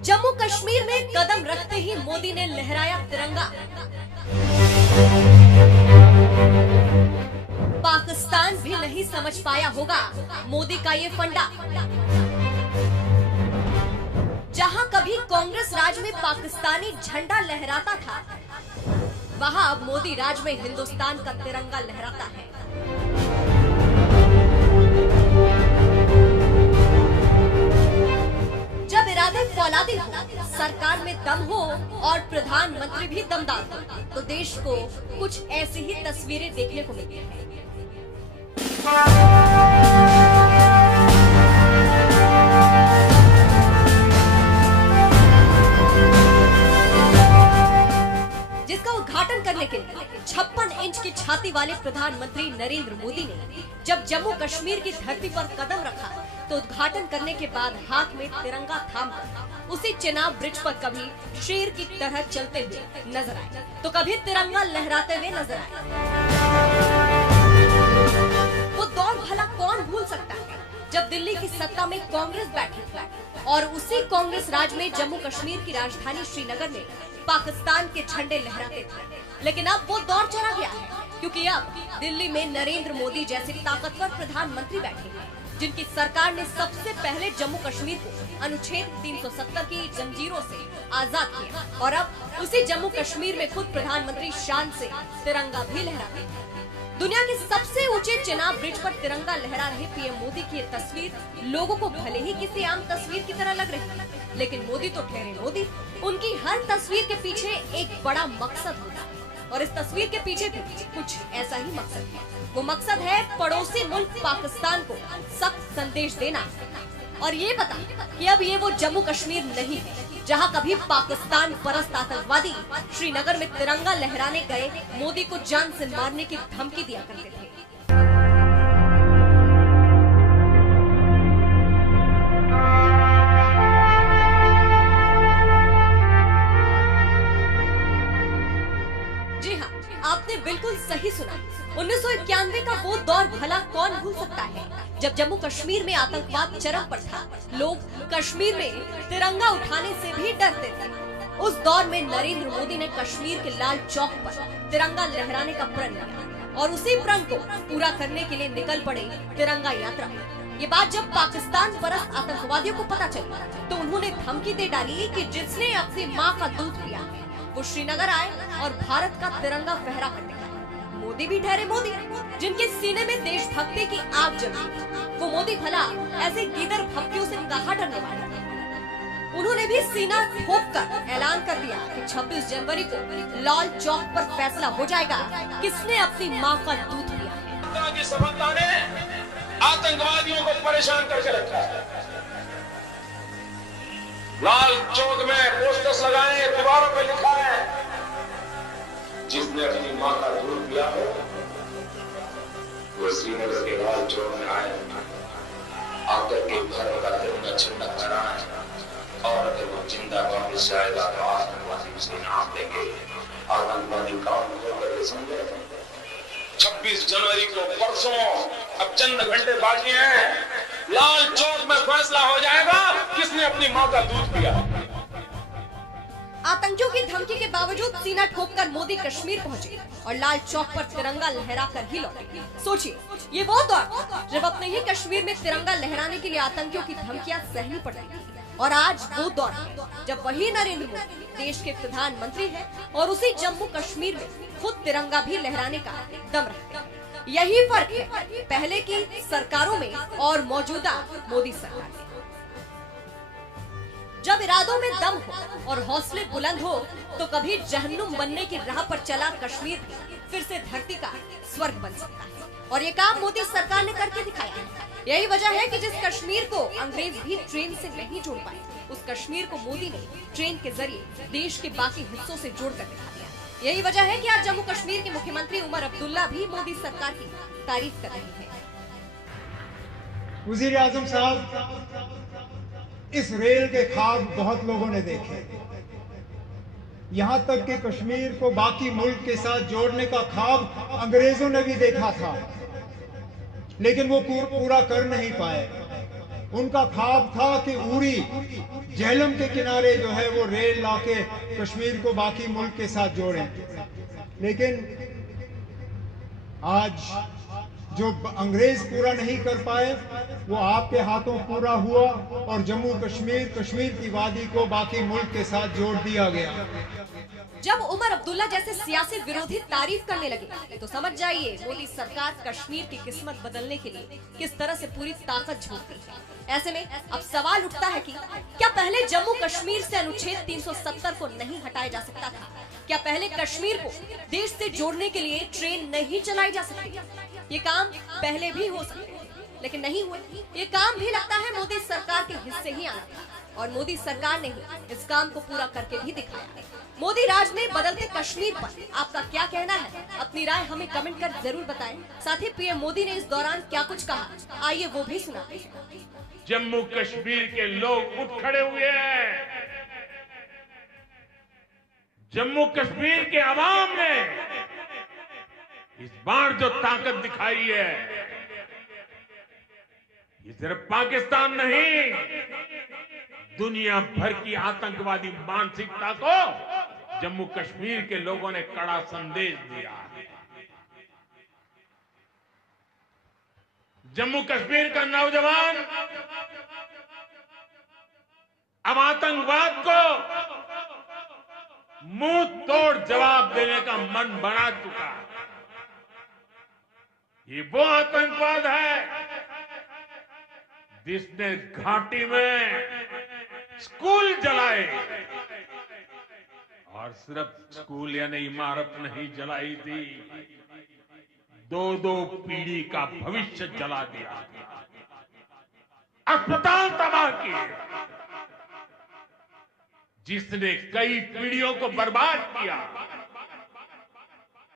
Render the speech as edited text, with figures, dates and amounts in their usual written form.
जम्मू कश्मीर में कदम रखते ही मोदी ने लहराया तिरंगा। पाकिस्तान भी नहीं समझ पाया होगा मोदी का ये फंडा। जहां कभी कांग्रेस राज में पाकिस्तानी झंडा लहराता था, वहां अब मोदी राज में हिंदुस्तान का तिरंगा लहराता है। जब इरादे फौलादी हो, सरकार में दम हो और प्रधानमंत्री भी दमदार हो, तो देश को कुछ ऐसी ही तस्वीरें देखने को मिलती हैं। जिसका उद्घाटन करने के लिए 56 इंच की छाती वाले प्रधानमंत्री नरेंद्र मोदी ने जब जम्मू कश्मीर की धरती पर कदम रखा, तो उद्घाटन करने के बाद हाथ में तिरंगा थामकर उसी चेनाब ब्रिज पर कभी शेर की तरह चलते हुए नजर आए, तो कभी तिरंगा लहराते हुए नजर आए। वो दौर भला कौन भूल सकता है, जब दिल्ली की सत्ता में कांग्रेस बैठी थी और उसी कांग्रेस राज में जम्मू कश्मीर की राजधानी श्रीनगर में पाकिस्तान के झंडे लहराते थे। लेकिन अब वो दौर चला गया है, क्योंकि अब दिल्ली में नरेंद्र मोदी जैसे ताकतवर प्रधानमंत्री बैठे हैं, जिनकी सरकार ने सबसे पहले जम्मू कश्मीर को अनुच्छेद 370 की जंजीरों से आजाद किया और अब उसी जम्मू कश्मीर में खुद प्रधानमंत्री शान से तिरंगा भी लहराते हैं। दुनिया के सबसे ऊंचे चेनाब ब्रिज पर तिरंगा लहरा रहे पीएम मोदी की ये तस्वीर लोगों को भले ही किसी आम तस्वीर की तरह लग रही है, लेकिन मोदी तो ठहरे मोदी। उनकी हर तस्वीर के पीछे एक बड़ा मकसद होता है और इस तस्वीर के पीछे भी कुछ ऐसा ही मकसद है। वो मकसद है पड़ोसी मुल्क पाकिस्तान को सख्त संदेश देना और ये बता कि अब ये वो जम्मू कश्मीर नहीं है जहां कभी पाकिस्तान परस्त आतंकवादी श्रीनगर में तिरंगा लहराने गए मोदी को जान से मारने की धमकी दिया करते थे। जी हाँ, आपने बिल्कुल सही सुना। 1991 का वो दौर भला कौन भूल सकता है, जब जम्मू कश्मीर में आतंकवाद चरम पर था। लोग कश्मीर में तिरंगा उठाने से भी डरते थे। उस दौर में नरेंद्र मोदी ने कश्मीर के लाल चौक पर तिरंगा लहराने का प्रण लिया और उसी प्रण को पूरा करने के लिए निकल पड़े तिरंगा यात्रा। ये बात जब पाकिस्तान परस्त आतंकवादियों को पता चली, तो उन्होंने धमकी दे डाली कि जिसने अपनी माँ का दूध पिया है, वो श्रीनगर आए और भारत का तिरंगा फहरा कर दिखाए। मोदी भी ठहरे मोदी, जिनके सीने में देशभक्ति की आग जमी। वो मोदी भला ऐसे गीदड़ भक्तियों से कहाँ डरने वाले थे। उन्होंने भी सीना ठोककर ऐलान कर दिया कि 26 जनवरी को लाल चौक पर फैसला हो जाएगा किसने अपनी माँ का दूध पिया है। की सफलता ने आतंकवादियों को परेशान करके रखा है। लाल चौक में पोस्टर्स लगाए, दीवारों पे लिखा है, जिसने अपनी माँ का दूध पिया हो वो श्रीनगर के लाल चौक में आए, आकर के भारत का तिरंगा झंडा फहराए और अगर वो जिंदा वापस आएगा तो आतंकवादी उसे इनाम देंगे। आतंकवादी काम करके समझे। 26 जनवरी को परसों, अब चंद घंटे बाकी हैं, लाल चौक में फैसला हो जाएगा किसने अपनी माँ का दूध पिया। आतंकियों की धमकी के बावजूद सीना ठोककर मोदी कश्मीर पहुंचे और लाल चौक पर तिरंगा लहराकर ही लौटे। सोचिए, ये वो दौर जब अपने ही कश्मीर में तिरंगा लहराने के लिए आतंकियों की धमकियां सहनी पड़ती थी, और आज वो दौर जब वही नरेंद्र मोदी देश के प्रधानमंत्री हैं और उसी जम्मू कश्मीर में खुद तिरंगा भी लहराने का दम रखते हैं। यही फर्क है पहले की सरकारों में और मौजूदा मोदी सरकार में। जब इरादों में दम हो और हौसले बुलंद हो, तो कभी जहन्नुम बनने की राह पर चला कश्मीर फिर से धरती का स्वर्ग बन सकता है, और ये काम मोदी सरकार ने करके दिखाया है। यही वजह है कि जिस कश्मीर को अंग्रेज भी ट्रेन से नहीं जोड़ पाए, उस कश्मीर को मोदी ने ट्रेन के जरिए देश के बाकी हिस्सों से जोड़कर दिखा दिया। यही वजह है कि आज जम्मू कश्मीर के मुख्यमंत्री उमर अब्दुल्ला भी मोदी सरकार की तारीफ कर रहे हैं। वजीर आजम साहब, इस रेल के ख्वाब बहुत लोगों ने देखे, यहाँ तक कि कश्मीर को बाकी मुल्क के साथ जोड़ने का ख्वाब अंग्रेजों ने भी देखा था, लेकिन वो पूरा कर नहीं पाए। उनका ख्वाब था कि उरी झेलम के किनारे जो है वो रेल लाके कश्मीर को बाकी मुल्क के साथ जोड़ें। लेकिन आज जो अंग्रेज पूरा नहीं कर पाए वो आपके हाथों पूरा हुआ और जम्मू कश्मीर, कश्मीर की वादी को बाकी मुल्क के साथ जोड़ दिया गया। जब उमर अब्दुल्ला जैसे सियासी विरोधी तारीफ करने लगे तो समझ जाइए मोदी सरकार कश्मीर की किस्मत बदलने के लिए किस तरह से पूरी ताकत झोंकती है। ऐसे में अब सवाल उठता है कि क्या पहले जम्मू कश्मीर से अनुच्छेद 370 को नहीं हटाया जा सकता था? क्या पहले कश्मीर को देश से जोड़ने के लिए ट्रेन नहीं चलाई जा सकती? ये काम पहले भी हो सकते लेकिन नहीं हुए। ये काम भी लगता है मोदी सरकार के हिस्से ही आना था और मोदी सरकार ने ही इस काम को पूरा करके भी दिखाया। मोदी राज में बदलते कश्मीर पर आपका क्या कहना है? अपनी राय हमें कमेंट कर जरूर बताएं। साथ ही पीएम मोदी ने इस दौरान क्या कुछ कहा, आइए वो भी सुनाते हैं। जम्मू कश्मीर के लोग उठ खड़े हुए हैं। जम्मू कश्मीर के अवाम ने इस बार जो ताकत दिखाई है, ये सिर्फ पाकिस्तान नहीं, दुनिया भर की आतंकवादी मानसिकता को जम्मू कश्मीर के लोगों ने कड़ा संदेश दिया है। जम्मू कश्मीर का नौजवान अब आतंकवाद को मुंह तोड़ जवाब देने का मन बना चुका है। ये वो आतंकवाद है जिसने घाटी में स्कूल जलाए और सिर्फ स्कूल यानी इमारत नहीं जलाई थी, दो पीढ़ी का भविष्य जला दिया, अस्पताल तबाह किए, जिसने कई पीढ़ियों को बर्बाद किया।